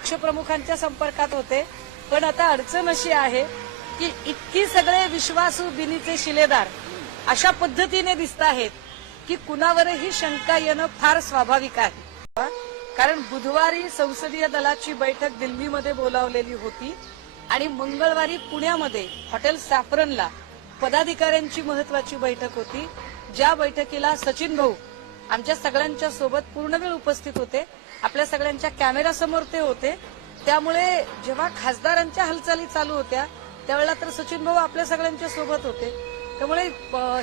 पक्षप्रमुखांच्या संपर्कात होते, पण आता अडचण अशी आहे की इतकी सगळे विश्वासू बिनीचे शिलेदार अशा पद्धतीने दिसत आहेत की कुणावरही शंका येणं फार स्वाभाविक आहे. कारण बुधवारी संसदीय दलाची बैठक दिल्लीमध्ये बोलावलेली होती आणि मंगळवारी पुण्यामध्ये हॉटेल सॅफरनला पदाधिकाऱ्यांची महत्वाची बैठक होती. ज्या बैठकीला सचिन भाऊ आमच्या सगळ्यांच्या सोबत पूर्ण वेळ उपस्थित होते, आपल्या सगळ्यांच्या कॅमेऱ्यासमोर ते होते. त्यामुळे जेव्हा खासदारांच्या हालचाली चालू होत्या त्यावेळेला तर सचिन भाऊ आपल्या सगळ्यांच्या सोबत होते. त्यामुळे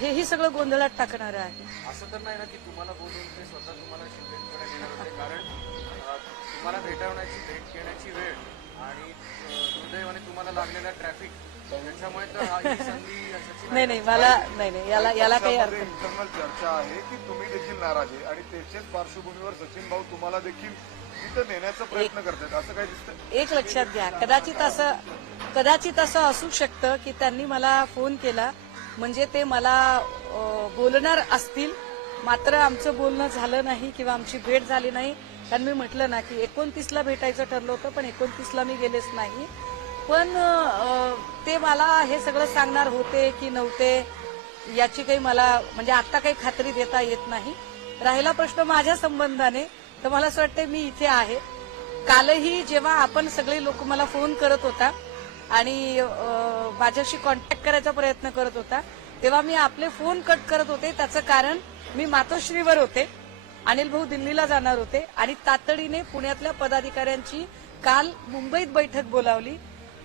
हेही सगळं गोंधळात टाकणारं आहे. असं तर नाही ना की तुम्हाला बोलून ते स्वतः तुम्हाला शिंदेकडे नेणार होते, कारण तुम्हाला भेट घेण्याची वेळ आणि दुर्दैवाने तुम्हाला लागलेला ट्रॅफिक त्याच्यामुळे तर ही संधी नाही मला नाही याला काही अर्थ नाही. इंटरनल चर्चा आहे की तुम्ही देखील नाराज आहे आणि त्याच्याच पार्श्वभूमीवर सचिन भाऊ तुम्हाला देखील तिथं नेण्याचा प्रयत्न करतात असं काही दिसतं. एक लक्षात घ्या, कदाचित असं असू शकतं की त्यांनी मला फोन केला म्हणजे ते मला बोलणार असतील, मात्र आमचं बोलणं झालं नाही किंवा आमची भेट झाली नाही. कारण मी म्हटलं ना की 29ला भेटायचं ठरलं होतं, पण 29ला मी गेलेच नाही. पण ते मला हे सगळं सांगणार होते की नव्हते याची काही मला म्हणजे आता काही खात्री देता येत नाही. राहिला प्रश्न माझ्या संबंधाने, तर मला असं वाटतं मी इथे आहे. कालही जेव्हा आपण सगळे लोक मला फोन करत होता आणि माझ्याशी कॉन्टॅक्ट करायचा प्रयत्न करत होता, तेव्हा मी आपले फोन कट करत होते. त्याचं कारण मी मातोश्रीवर होते, अनिल भाऊ दिल्लीला जाणार होते आणि तातडीने पुण्यातल्या पदाधिकाऱ्यांची काल मुंबईत बैठक बोलावली.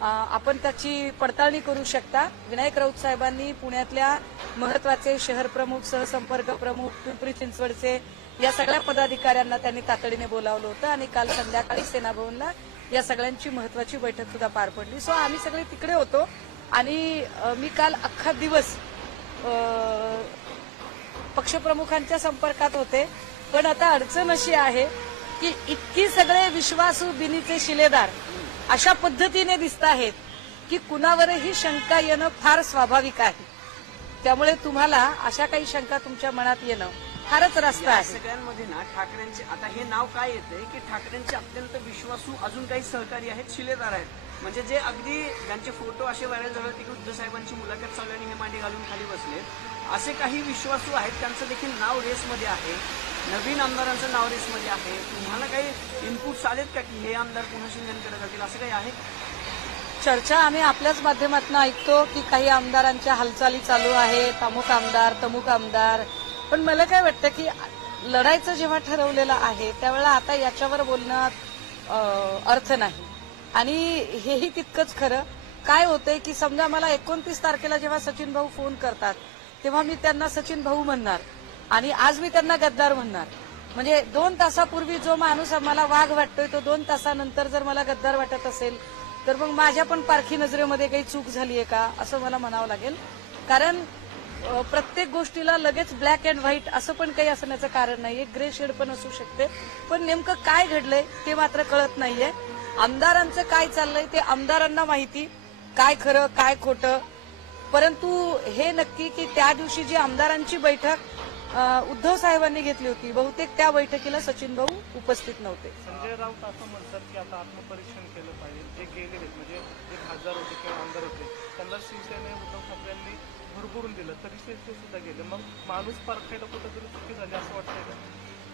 आपण त्याची पडताळणी करू शकता. विनायक राऊत साहेबांनी पुण्यातल्या महत्वाचे शहर प्रमुख, सहसंपर्क प्रमुख, पिंपरी चिंचवडचे या सगळ्या पदाधिकाऱ्यांना त्यांनी तातडीने बोलावलं होतं आणि काल संध्याकाळी सेनाभवनला या सगळ्यांची महत्वाची बैठक सुद्धा पार पडली. सो आम्ही सगळे तिकडे होतो आणि मी काल अख्खा दिवस पक्षप्रमुखांच्या संपर्कात होते. पण आता अडचण अशी आहे की इतकी सगळे विश्वासू बिनीचे शिलेदार अशा पद्धतीने दिसत आहेत की कुणावरही शंका येणं फार स्वाभाविक आहे. त्यामुळे तुम्हाला अशा काही शंका तुमच्या मनात येणं फारच रास्त आहे. सगळ्यांमध्ये ना ठाकरेंचे आता हे नाव काय येतंय की ठाकरेंचे अत्यंत विश्वासू अजून काही सहकारी आहेत, शिलेदार आहेत, म्हणजे जे अगदी ज्यांचे फोटो असे व्हायरल झाले होते की उद्धव साहेबांची मुलाखत चालू आणि हे मांडी घालून खाली बसले, असे काही विश्वासू आहेत. त्यांचं देखील नाव रेसमध्ये आहे, नवीन आमदारांचं नाव रेसमध्ये आहे. तुम्हाला काही इनपुट्स आलेत का की हे आमदार पुन्हा शिंदेकडे जातील, असं काही आहे? चर्चा आम्ही आपल्याच माध्यमातून ऐकतो की काही आमदारांच्या हालचाली चालू आहेत, अमुक आमदार तमुक आमदार. पण मला काय वाटतं की लढायचं जेव्हा ठरवलेलं आहे त्यावेळेला आता याच्यावर बोलण्यात अर्थ नाही. आणि हेही तितकंच खरं. काय होतंय की समजा मला 29 तारखेला जेव्हा सचिन भाऊ फोन करतात तेव्हा मी त्यांना सचिन भाऊ म्हणणार आणि आज मी त्यांना गद्दार म्हणणार. म्हणजे 2 तासापूर्वी जो माणूस मला वाघ वाटतोय तो 2 तासानंतर जर मला गद्दार वाटत असेल तर मग माझ्या पण पारखी नजरेमध्ये काही चूक झालीये का असं मला म्हणावं लागेल. कारण प्रत्येक गोष्टीला लगेच ब्लॅक अँड व्हाईट असं पण काही असण्याचं कारण नाहीये, ग्रे शेड पण असू शकते. पण नेमकं काय घडलंय ते मात्र कळत नाहीये. आमदारांचं काय चाललंय ते आमदारांना माहिती, काय खरं काय खोटं. परंतु हे नक्की की त्या दिवशी जी आमदारांची बैठक उद्धव साहेबांनी घेतली होती बहुतेक त्या बैठकीला सचिन भाऊ उपस्थित नव्हते. संजय राऊत असं म्हणतात की आता आत्मपरीक्षण केलं पाहिजे. जे गेलेले म्हणजे जे खासदार होते किंवा आमदार होते त्यांना शिवसेने उद्धव ठाकरेंनी भरभरून दिलं तरी ते सुद्धा गेले. मग माणूस पारखायला कुठेतरी चुकी झाली असं वाटतंय का?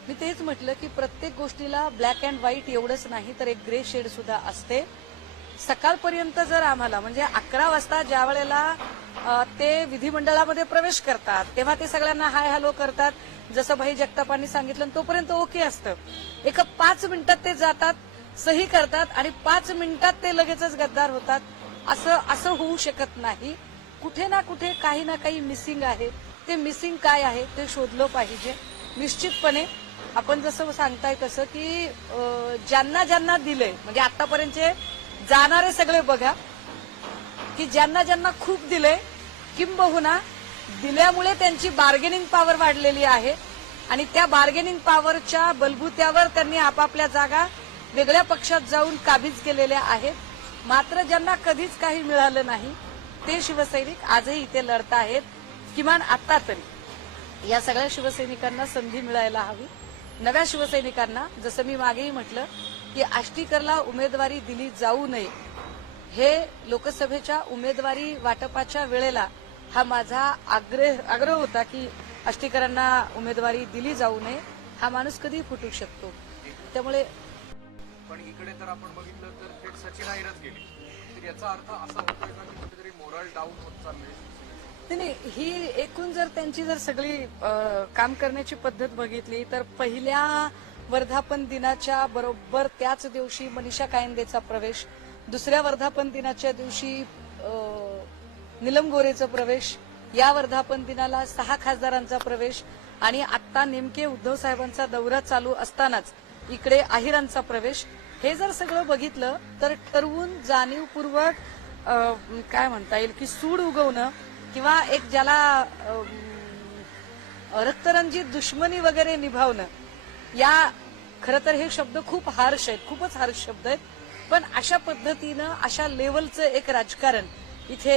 मी तेच म्हटलं की प्रत्येक गोष्टीला ब्लॅक अँड व्हाईट एवढंच नाही तर एक ग्रे शेड सुद्धा असते. सकाळपर्यंत जर आम्हाला म्हणजे 11 वाजता ज्या वेळेला ते विधिमंडळामध्ये प्रवेश करतात तेव्हा ते सगळ्यांना हाय हॅलो करतात जसं भाई जगतापांनी सांगितलं, तोपर्यंत ओके असतं. एका 5 मिनिटात ते जातात, सही करतात आणि 5 मिनिटात ते लगेचच गद्दार होतात. असं होऊ शकत नाही. कुठे ना कुठे काही ना काही मिसिंग आहे. ते मिसिंग काय आहे ते शोधलं पाहिजे. निश्चितपणे आपण जसं सांगताय तसं की ज्यांना ज्यांना दिलंय म्हणजे आतापर्यंतचे जाणारे सगळे बघा की ज्यांना ज्यांना खूप दिलंय किंबहुना दिल्यामुळे त्यांची बार्गेनिंग पॉवर वाढलेली आहे आणि त्या बार्गेनिंग पॉवरच्या बलबुत्यावर त्यांनी आपापल्या जागा वेगळ्या पक्षात जाऊन काबीज केलेल्या आहेत. मात्र ज्यांना कधीच काही मिळालं नाही ते शिवसैनिक आजही इथे लढत आहेत. किमान आता तरी या सगळ्या शिवसैनिकांना संधी मिळायला हवी. नव्या शिवसैनिकांना जसं मी मागेही म्हटलं की आष्टीकरला उमेदवारी दिली जाऊ नये. हे लोकसभेच्या उमेदवारी वाटपाच्या वेळेला हा माझा आग्रह होता की आष्टीकरांना उमेदवारी दिली जाऊ नये. हा माणूस कधी फुटू शकतो. त्यामुळे पण इकडे तर आपण बघितलं तर थेट सचिन अहिरच गेले. तर याचा अर्थ असा होतोय का की कुठेतरी मोरल डाऊन होत चाललंय? नाही, ही एकूण जर त्यांची जर सगळी काम करण्याची पद्धत बघितली तर पहिल्या वर्धापन दिनाच्या बरोबर त्याच दिवशी मनीषा कायंदेचा प्रवेश, दुसऱ्या वर्धापन दिनाच्या दिवशी नीलम गोरेचा प्रवेश, या वर्धापन दिनाला 6 खासदारांचा प्रवेश आणि आता नेमके उद्धव साहेबांचा दौरा चालू असतानाच इकडे अहिरांचा प्रवेश. हे जर सगळं बघितलं तर ठरवून जाणीवपूर्वक काय म्हणता येईल की सूड उगवणं किंवा एक ज्याला रक्तरंजित दुश्मनी वगैरे निभावणं, या खरं तर हे शब्द खूप हार्श आहेत, खूपच हार्श शब्द आहेत. पण अशा पद्धतीनं अशा लेवलचं एक राजकारण इथे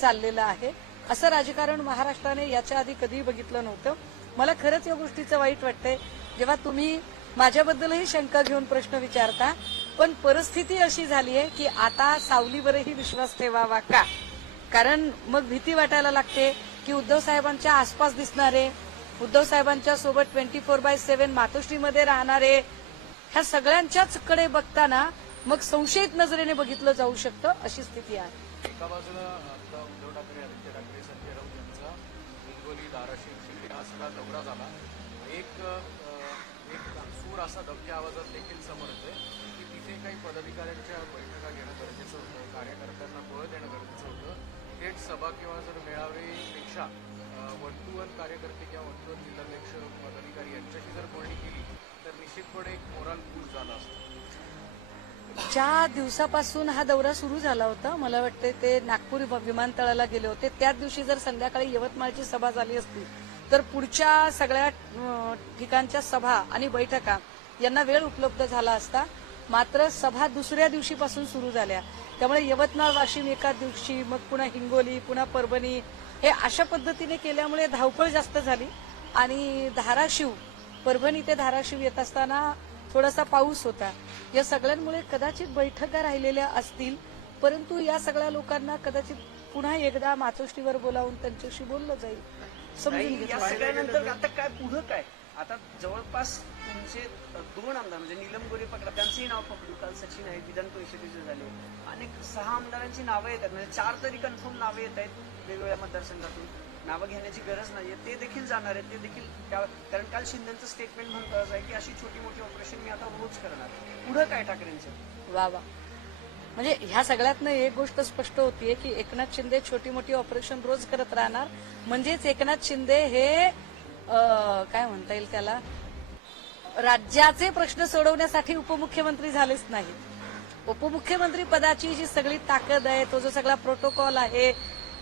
चाललेलं आहे. असं राजकारण महाराष्ट्राने याच्या आधी कधीही बघितलं नव्हतं. मला खरंच या गोष्टीचं वाईट वाटतंय जेव्हा तुम्ही माझ्याबद्दलही शंका घेऊन प्रश्न विचारता. पण परिस्थिती अशी झाली आहे की आता सावलीवरही विश्वास ठेवावा का? कारण मग भीती वाटायला लागते की उद्धव साहेबांच्या आसपास दिसणारे, उद्धव साहेबांच्या सोबत 24/7 मातोश्रीमध्ये राहणारे, ह्या सगळ्यांच्याच कडे बघताना मग संशयित नजरेने बघितलं जाऊ शकतं, अशी स्थिती आहे. एका बाजूला आता उद्धव ठाकरे, आदित्य ठाकरे, संजय राऊत यांचा हिंगोली, धाराशिव, शिर्डी हा सगळा दौरा झाला. एक सूर असा दबक्या आवाजात देखील समोर येतोय की तिथे काही पदाधिकाऱ्यांच्या बैठका घेणं गरजेचं होतं, कार्यकर्त्यांना बळ देणं गरजेचं होतं. थेट सभा किंवा जर मेळावेपेक्षा वन टू वन कार्यकर्ते किंवा वन टू वन जिल्हाध्यक्ष, पदाधिकारी यांच्याशी जर बोलणी केली तर निश्चितपणे एक मोराल बूस्ट झाला असतो. ज्या दिवसापासून हा दौरा सुरू झाला होता, मला वाटते ते नागपूर विमानतळाला गेले होते, त्याच दिवशी जर संध्याकाळी यवतमाळची सभा झाली असती तर पुढच्या सगळ्या ठिकाणच्या सभा आणि बैठका यांना वेळ उपलब्ध झाला असता. मात्र सभा दुसऱ्या दिवशीपासून सुरू झाल्या, त्यामुळे यवतमाळ, वाशिम एकाच दिवशी, मग पुन्हा हिंगोली, पुन्हा परभणी, हे अशा पद्धतीने केल्यामुळे धावपळ जास्त झाली. आणि धाराशिव, परभणी ते धाराशिव येत असताना थोडासा पाऊस होता. या सगळ्यांमुळे कदाचित बैठका राहिलेल्या असतील, परंतु या सगळ्या लोकांना कदाचित पुन्हा एकदा मातोश्रीवर बोलावून त्यांच्याशी बोललं जाईल, समजून या घेतलं. सगळ्यानंतर आता काय पुढं काय? आता जवळपास तुमचे 2 आमदार म्हणजे नीलम गोरे पकडा, त्यांचंही नाव पकडू, काल सचिन आहे, विधान परिषदेचे झाले, अनेक 6 आमदारांची नावं येतात, म्हणजे 4 तरी कन्फर्म नावं येत आहेत वेगवेगळ्या मतदारसंघातून. नावं घेण्याची गरज नाहीये, ते देखील जाणार आहेत, ते देखील कारण काल शिंदेचं स्टेटमेंट म्हणतं आहे की अशी छोटी मोठी ऑपरेशन मी आता रोज करणार. पुढं काय ठाकरेंचं? वा वा, म्हणजे ह्या सगळ्यातनं एक गोष्ट स्पष्ट होतीये की एकनाथ शिंदे छोटी मोठी ऑपरेशन रोज करत राहणार. म्हणजेच एकनाथ शिंदे हे काय म्हणता येईल त्याला, राज्याचे प्रश्न सोडवण्यासाठी उपमुख्यमंत्री झालेच नाही. उपमुख्यमंत्री पदाची जी सगळी ताकद आहे, तो जो सगळा प्रोटोकॉल आहे,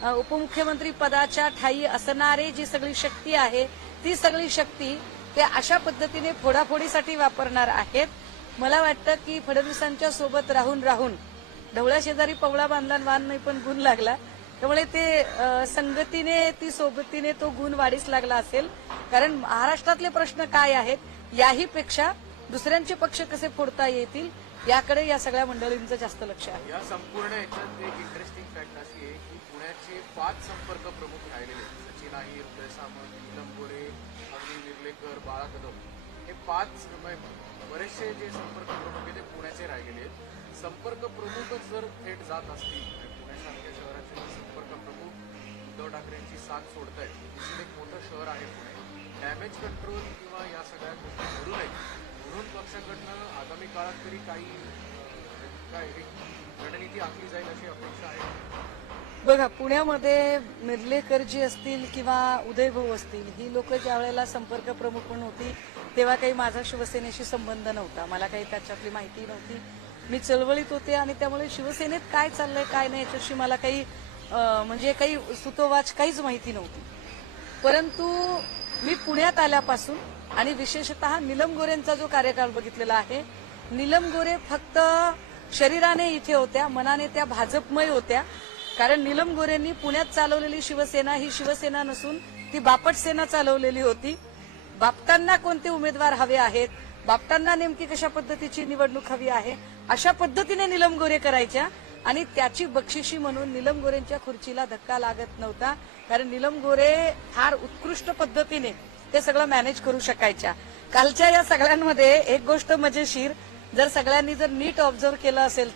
उपमुख्यमंत्री पदाच्या ठायी असणारी जी सगळी शक्ती आहे, ती सगळी शक्ती ते अशा पद्धतीने फोडाफोडीसाठी वापरणार आहेत. मला वाटतं की फडणवीसांच्या सोबत राहून राहून ढवळ्या शेजारी पवळा बांधला वान नाही पण गुण लागला, त्यामुळे ते संगतीने ती सोबतीने तो गुण वाढीस लागला असेल. कारण महाराष्ट्रातले प्रश्न काय आहेत याही पेक्षा दुसऱ्यांचे पक्ष कसे फोडता येतील याकडे या सगळ्या मंडळींचं जास्त लक्ष आहे. या संपूर्ण याच्यात एक इंटरेस्टिंग फॅक्ट अशी आहे की पुण्याचे 5 संपर्क प्रमुख राहिलेले आहेत. सचिन अहिर, उदय सामंत, नीलम गोरे, अग्नी निर्लेकर, बाळा कदम, हे 5 बरेचसे जे संपर्क प्रमुख आहेत ते पुण्याचे राहिलेले आहेत. संपर्क प्रमुखच जर थेट जात असतील, पुण्यासारख्या शहराचे संपर्क प्रमुख उद्धव ठाकरेंची साथ सोडत आहेत, निश्चित एक मोठं शहर आहे पुणे. डॅमेज कंट्रोल किंवा या सगळ्या गोष्टी घडू नयेत म्हणून पक्षाकडनं आगामी काळात तरी काही काय रणनीती आखली जाईल अशी अपेक्षा आहे. बघा, पुण्यामध्ये निर्लेकरजी असतील किंवा उदयभाऊ असतील, ही लोक ज्या वेळेला संपर्क प्रमुख म्हणून होती तेव्हा काही माझा शिवसेनेशी संबंध नव्हता, मला काही त्याच्यातली माहिती नव्हती. मी चळवळीत होते आणि त्यामुळे शिवसेनेत काय चाललंय काय नाही याच्याशी मला काही म्हणजे काही सुतोवाच काहीच माहिती नव्हती. परंतु मी पुण्यात आल्यापासून आणि विशेषतः नीलम गोरेंचा जो कार्यकाळ बघितलेला आहे, नीलम गोरे फक्त शरीराने इथे होत्या, मनाने त्या भाजपमय होत्या. कारण नीलम गोरेंनी पुण्यात चालवलेली शिवसेना ही शिवसेना नसून ती बापट सेना चालवलेली होती. बापटांना कोणते उमेदवार हवे आहेत, बापटांना नेमकी कशा पद्धतीची निवडणूक हवी आहे अशा पद्धतीने नीलम गोरे करायच्या आणि त्याची बक्षिशी म्हणून नीलम गोरेंच्या खुर्चीला धक्का लागत नव्हता. कारण नीलम गोरे फार उत्कृष्ट पद्धतीने ते सगळं मॅनेज करू शकायच्या. कालच्या या सगळ्यांमध्ये एक गोष्ट मजेशीर, जर सगळ्यांनी जर नीट ऑब्झर्व्ह केलं असेल तर